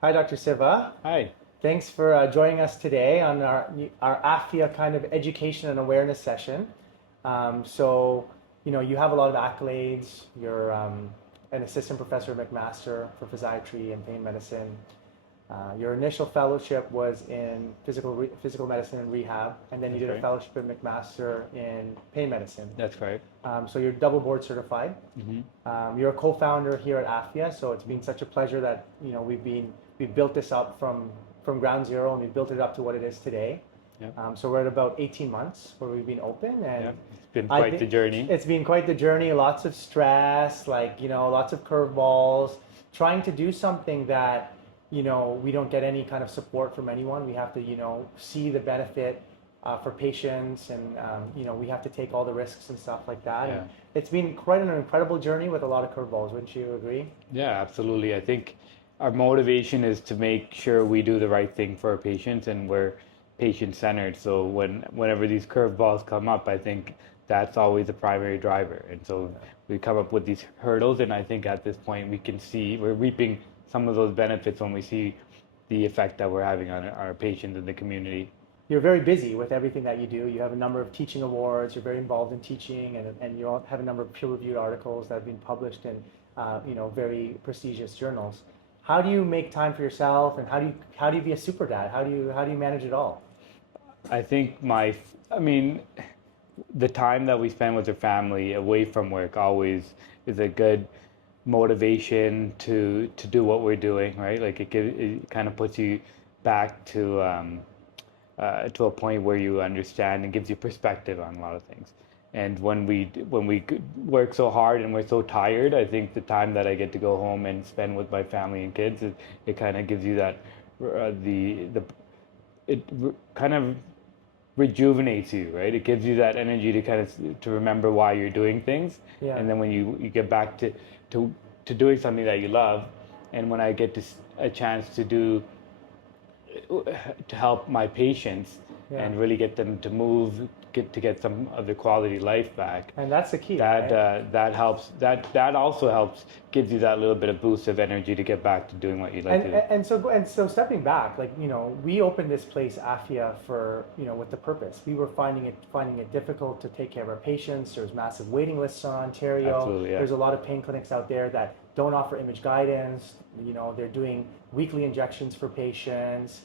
Hi, Dr. Siva. Hi. Thanks for joining us today on our Afiya kind of education and awareness session. You have a lot of accolades. You're an assistant professor at McMaster for physiatry and pain medicine. Your initial fellowship was in physical medicine and rehab, and then you did a right. fellowship at McMaster in pain medicine. That's right. So you're double board certified. You're a co-founder here at Afiya, so it's been such a pleasure that we've built this up from ground zero, and we built it up to what it is today. Yeah. So we're at about 18 months where we've been open, and Yeah. It's been quite the journey. it's been quite the journey. Lots of stress, lots of curveballs, trying to do something that we don't get any kind of support from anyone. We have to see the benefit for patients, and we have to take all the risks and stuff like that. Yeah. And it's been quite an incredible journey with a lot of curveballs. Wouldn't you agree? Yeah, absolutely. I think our motivation is to make sure we do the right thing for our patients, and we're patient-centered. So whenever these curveballs come up, I think that's always the primary driver. And so we come up with these hurdles, and I think at this point we can see we're reaping some of those benefits when we see the effect that we're having on our patients and the community. You're very busy with everything that you do. You have a number of teaching awards. You're very involved in teaching, and you have a number of peer-reviewed articles that have been published in very prestigious journals. How do you make time for yourself, and how do you be a super dad? How do you manage it all? I think the time that we spend with our family away from work always is a good motivation to do what we're doing, right? Like it kind of puts you back to a point where you understand and gives you perspective on a lot of things. And when we work so hard and we're so tired, I think the time that I get to go home and spend with my family and kids, it kind of gives you that kind of rejuvenates you, right? It gives you that energy to kind of to remember why you're doing things. Yeah. And then when you get back to doing something that you love, and when I get a chance to help my patients, Yeah. and really get them to move, get some of their quality life back. And that's the key. That Right? that helps. That also helps, gives you that little bit of boost of energy to get back to doing what you like to do. And so stepping back, we opened this place Afiya for with the purpose. We were finding it difficult to take care of our patients. There's massive waiting lists in Ontario. Absolutely, yeah. There's a lot of pain clinics out there that don't offer image guidance. They're doing weekly injections for patients.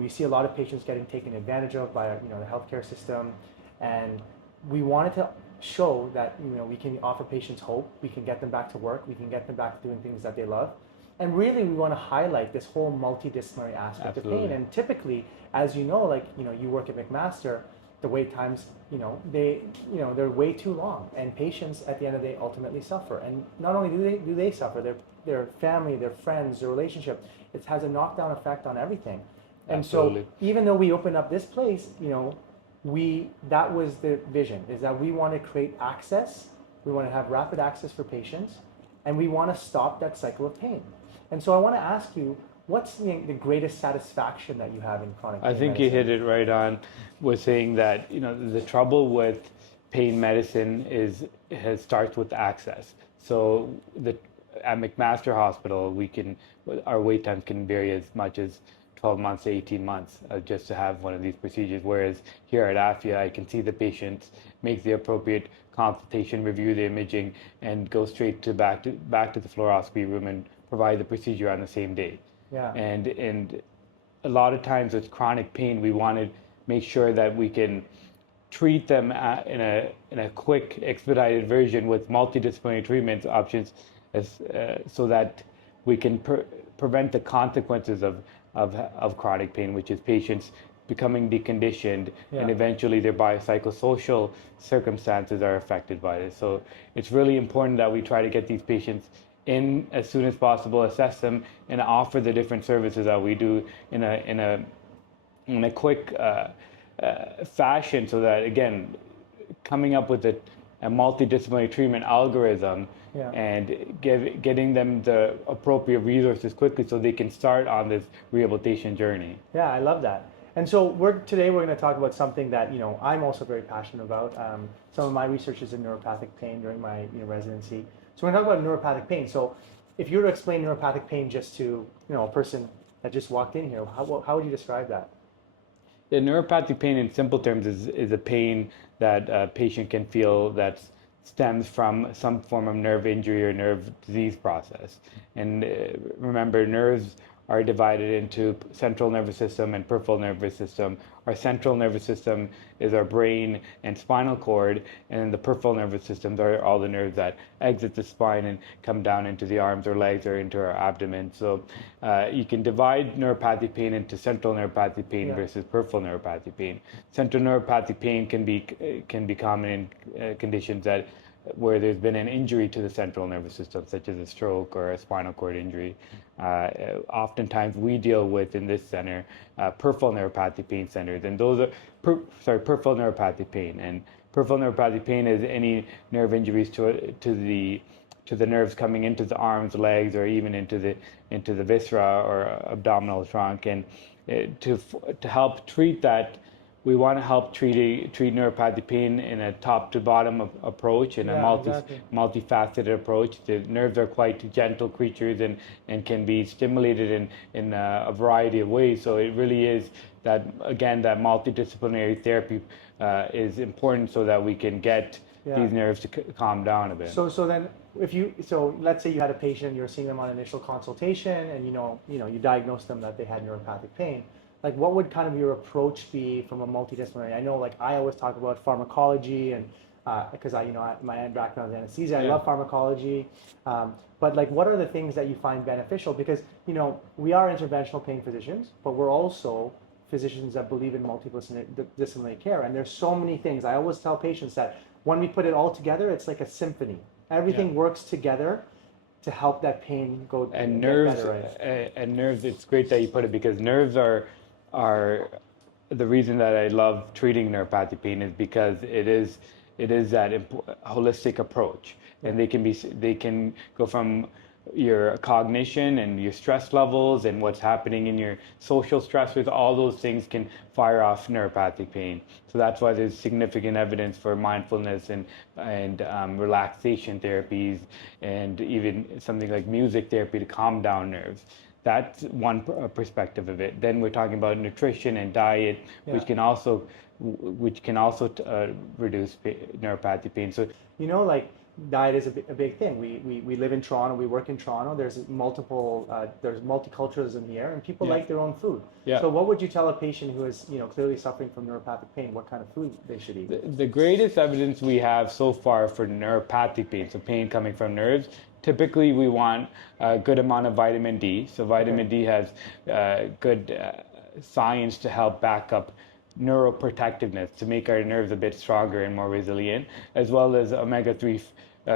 We see a lot of patients getting taken advantage of by the healthcare system, and we wanted to show that we can offer patients hope. We can get them back to work. We can get them back to doing things that they love, and really we want to highlight this whole multidisciplinary aspect Absolutely. of pain. And typically, as you know, you work at McMaster, the wait times they're way too long, and patients at the end of the day ultimately suffer. And not only do they suffer, their family, their friends, their relationship, it has a knockdown effect on everything. And Absolutely. so even though we opened up this place, that was the vision, is that we want to create access, we want to have rapid access for patients, and we want to stop that cycle of pain. And so I want to ask you, what's the greatest satisfaction that you have in chronic pain I think medicine? you hit it right on with saying that the trouble with pain medicine starts with access. So at McMaster Hospital, our wait times can vary as much as 12 months to 18 months just to have one of these procedures. Whereas here at Afiya, I can see the patient, make the appropriate consultation, review the imaging, and go straight back to the fluoroscopy room and provide the procedure on the same day. Yeah. And a lot of times with chronic pain, we want to make sure that we can treat them in a quick, expedited version with multidisciplinary treatment options, so that we can prevent the consequences of chronic pain, which is patients becoming deconditioned, Yeah. and eventually their biopsychosocial circumstances are affected by this. So it's really important that we try to get these patients in as soon as possible, assess them, and offer the different services that we do in a quick fashion, so that, again, coming up with a multidisciplinary treatment algorithm, Yeah. and getting them the appropriate resources quickly so they can start on this rehabilitation journey. Yeah, I love that. And so today we're going to talk about something that I'm also very passionate about. Some of my research is in neuropathic pain during my residency. So we're going to talk about neuropathic pain. So if you were to explain neuropathic pain just to a person that just walked in here, how would you describe that? Yeah, neuropathic pain in simple terms is a pain that a patient can feel that stems from some form of nerve injury or nerve disease process. And remember, nerves are divided into central nervous system and peripheral nervous system. Our central nervous system is our brain and spinal cord, and then the peripheral nervous systems are all the nerves that exit the spine and come down into the arms or legs or into our abdomen. So you can divide neuropathic pain into central neuropathic pain versus peripheral neuropathic pain. Central neuropathic pain can be common in conditions that where there's been an injury to the central nervous system, such as a stroke or a spinal cord injury. Oftentimes we deal with, in this center, peripheral neuropathic pain centers, and those are, peripheral neuropathic pain. And peripheral neuropathic pain is any nerve injuries to the nerves coming into the arms, legs, or even into the viscera or abdominal trunk. And to help treat that, we want to help treat neuropathic pain in a top to bottom approach, and a multifaceted approach. The nerves are quite gentle creatures and can be stimulated in a variety of ways. So it really is that, again, that multidisciplinary therapy is important so that we can get these nerves to calm down a bit. So then, let's say you had a patient, you were seeing them on initial consultation, and you diagnosed them that they had neuropathic pain. Like, what would kind of your approach be from a multidisciplinary? I know, like, I always talk about pharmacology, and because my background is anesthesia, I love pharmacology. But like, what are the things that you find beneficial? Because we are interventional pain physicians, but we're also physicians that believe in multidisciplinary care. And there's so many things. I always tell patients that when we put it all together, it's like a symphony. Everything works together to help that pain go and nerves better, right? And nerves, it's great that you put it, because nerves are the reason that I love treating neuropathic pain is because it is that holistic approach, and they can go from your cognition and your stress levels and what's happening in your social stressors. All those things can fire off neuropathic pain. So that's why there's significant evidence for mindfulness and relaxation therapies, and even something like music therapy to calm down nerves. That's one perspective of it. Then we're talking about nutrition and diet, which can also reduce neuropathic pain. So like, diet is a big thing. We live in Toronto. We work in Toronto. There's multiculturalism here, and people like their own food. So what would you tell a patient who is clearly suffering from neuropathic pain? What kind of food they should eat? The greatest evidence we have so far for neuropathic pain, so pain coming from nerves, typically we want a good amount of vitamin D. So vitamin D has good science to help back up neuroprotectiveness, to make our nerves a bit stronger and more resilient, as well as omega-3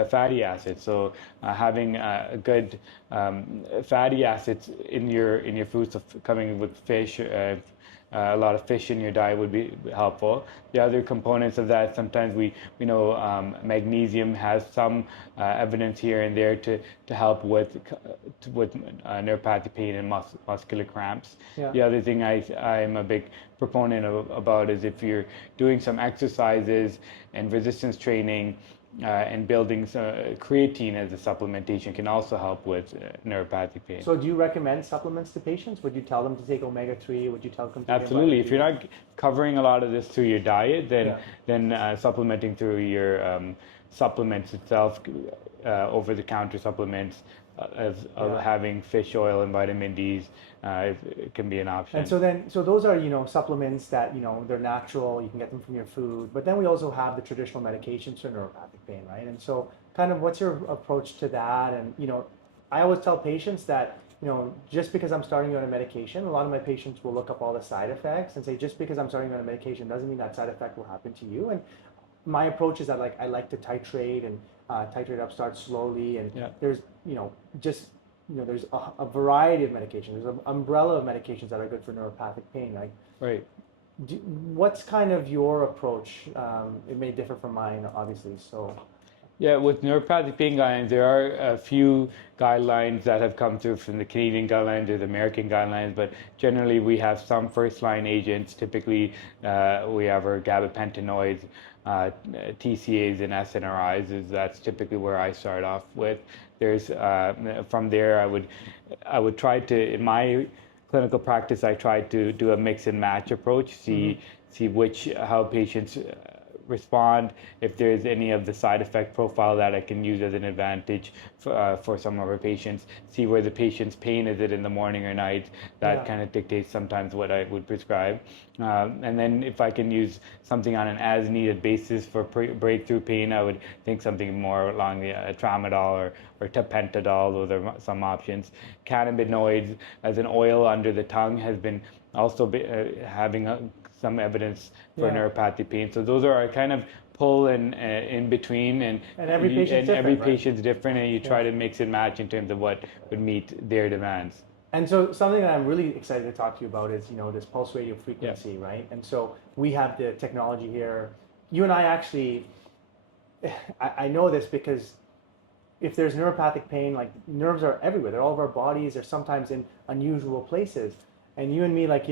fatty acids. So having a good fatty acids in your foods, so coming with fish, a lot of fish in your diet would be helpful. The other components of that, sometimes we know magnesium has some evidence here and there to help with neuropathic pain and muscular cramps. The other thing I'm a big proponent about is if you're doing some exercises and resistance training, and building creatine as a supplementation can also help with neuropathic pain. So do you recommend supplements to patients? Would you tell them to take omega-3? Would you tell them to Absolutely. If you're not covering a lot of this through your diet, then supplementing through your supplements itself, over-the-counter supplements, having fish oil and vitamin D's, it can be an option. And so those are supplements that they're natural. You can get them from your food. But then we also have the traditional medications for neuropathic pain, right? And so, kind of, what's your approach to that? And I always tell patients that just because I'm starting you on a medication, a lot of my patients will look up all the side effects and say, just because I'm starting you on a medication doesn't mean that side effect will happen to you. And my approach is that, like, I like to titrate and titrate up, start slowly, and there's there's a variety of medications. There's an umbrella of medications that are good for neuropathic pain. Like, what's kind of your approach? It may differ from mine, obviously. So, with neuropathic pain guidelines, there are a few guidelines that have come through from the Canadian guidelines or the American guidelines, but generally we have some first-line agents. Typically, we have our gabapentinoids, TCAs and SNRIs. That's typically where I start off with. there's from there I would try to, in my clinical practice, I try to do a mix and match approach, see how patients respond, if there's any of the side effect profile that I can use as an advantage for some of our patients, see where the patient's pain is, it in the morning or night, that kind of dictates sometimes what I would prescribe. And then if I can use something on an as needed basis for breakthrough pain, I would think something more along the tramadol or tapentadol. Those are some options. Cannabinoids as an oil under the tongue has been also having some evidence for neuropathic pain. So those are our kind of pull and in between, and every patient's different, and you try to mix and match in terms of what would meet their demands. And so something that I'm really excited to talk to you about is, this pulse radio frequency, right? And so we have the technology here. You and I actually, I know this because if there's neuropathic pain, like nerves are everywhere. They're all over our bodies. They're sometimes in unusual places. And you and me, like,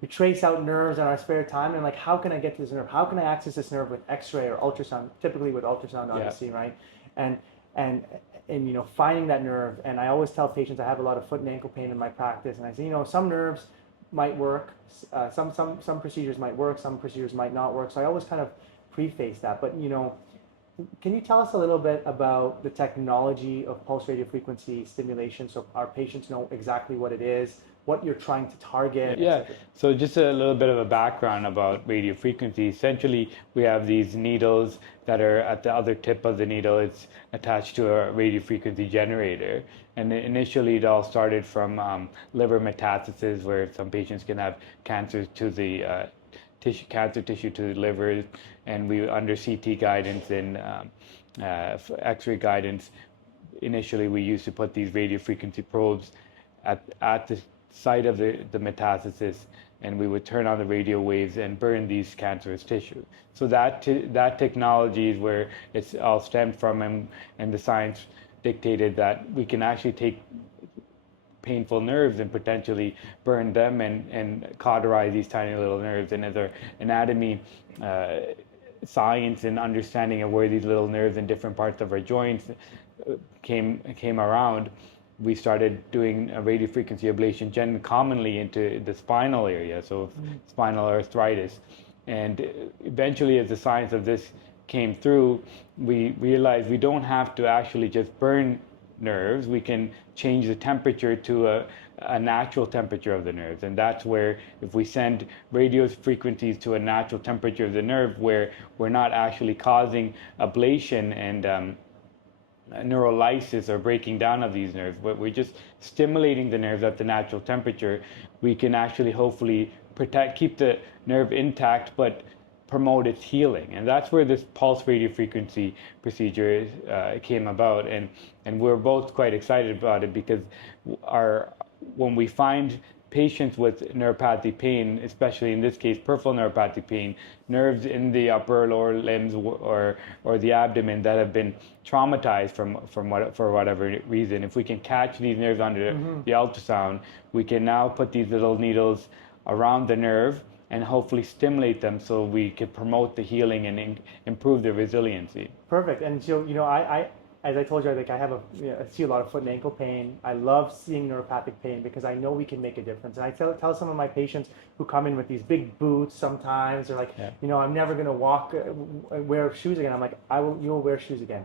we trace out nerves in our spare time, and like, how can I get to this nerve? How can I access this nerve with X-ray or ultrasound? Typically with ultrasound, obviously, right? And finding that nerve. And I always tell patients, I have a lot of foot and ankle pain in my practice, and I say, some nerves might work, some procedures might work, some procedures might not work. So I always kind of preface that. But can you tell us a little bit about the technology of pulse radio frequency stimulation, so our patients know exactly what it is, what you're trying to target? Yeah, so just a little bit of a background about radio frequency. Essentially, we have these needles that are at the other tip of the needle. It's attached to a radio frequency generator. And initially, it all started from liver metastasis, where some patients can have cancer to the cancer tissue to the liver, and we, under CT guidance and X-ray guidance, initially we used to put these radio frequency probes at the site of the metastasis, and we would turn on the radio waves and burn these cancerous tissue. So that technology is where it's all stemmed from, and the science dictated that we can actually take painful nerves and potentially burn them and cauterize these tiny little nerves. And as our anatomy science and understanding of where these little nerves in different parts of our joints came around, we started doing a radio frequency ablation commonly into the spinal area, so spinal arthritis. And eventually, as the science of this came through, we realized we don't have to actually just burn nerves. We can change the temperature to a natural temperature of the nerves. And that's where, if we send radio frequencies to a natural temperature of the nerve, where we're not actually causing ablation and neurolysis or breaking down of these nerves, but we're just stimulating the nerves at the natural temperature, we can actually hopefully keep the nerve intact, but promote its healing. And that's where this pulse radio frequency procedure came about. And we're both quite excited about it, because when we find patients with neuropathic pain, especially in this case peripheral neuropathic pain, nerves in the upper lower limbs or the abdomen that have been traumatized for whatever reason, if we can catch these nerves under the ultrasound, we can now put these little needles around the nerve and hopefully stimulate them, so we can promote the healing and improve their resiliency. Perfect. And so, I as I told you, I see a lot of foot and ankle pain. I love seeing neuropathic pain because I know we can make a difference. And I tell some of my patients who come in with these big boots sometimes, they're like, I'm never going to wear shoes again. I'm like, you'll wear shoes again.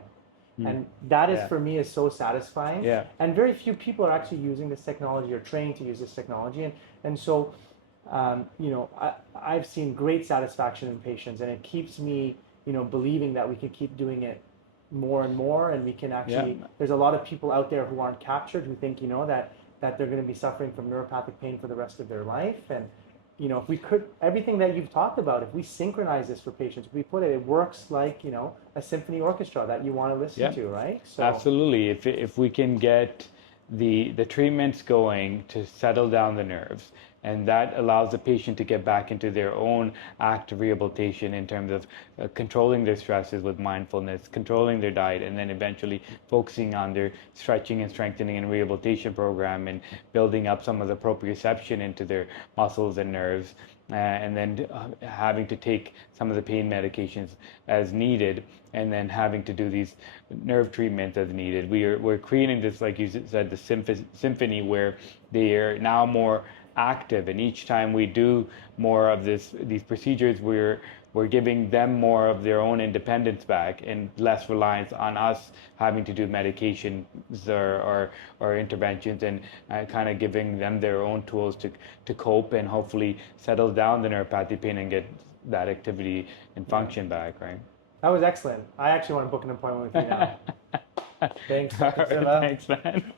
And that is, for me, is so satisfying. Yeah. And very few people are actually using this technology or trained to use this technology. And so, I've seen great satisfaction in patients, and it keeps me, believing that we can keep doing it more and more, and we can actually, there's a lot of people out there who aren't captured, who think, that they're going to be suffering from neuropathic pain for the rest of their life. And, if we could, everything that you've talked about, if we synchronize this for patients, it works like, a symphony orchestra that you want to listen to, right? So, absolutely. If we can get the treatments going to settle down the nerves, And that allows the patient to get back into their own active rehabilitation in terms of controlling their stresses with mindfulness, controlling their diet, and then eventually focusing on their stretching and strengthening and rehabilitation program and building up some of the proprioception into their muscles and nerves. And then having to take some of the pain medications as needed, and then having to do these nerve treatments as needed. We're creating this, like you said, the symphony where they are now more active, and each time we do more of these procedures, we're giving them more of their own independence back and less reliance on us having to do medications or interventions, and kind of giving them their own tools to cope and hopefully settle down the neuropathic pain and get that activity and function back, right? That was excellent. I actually want to book an appointment with you now. Thanks, Dr. Siva. Thanks, man.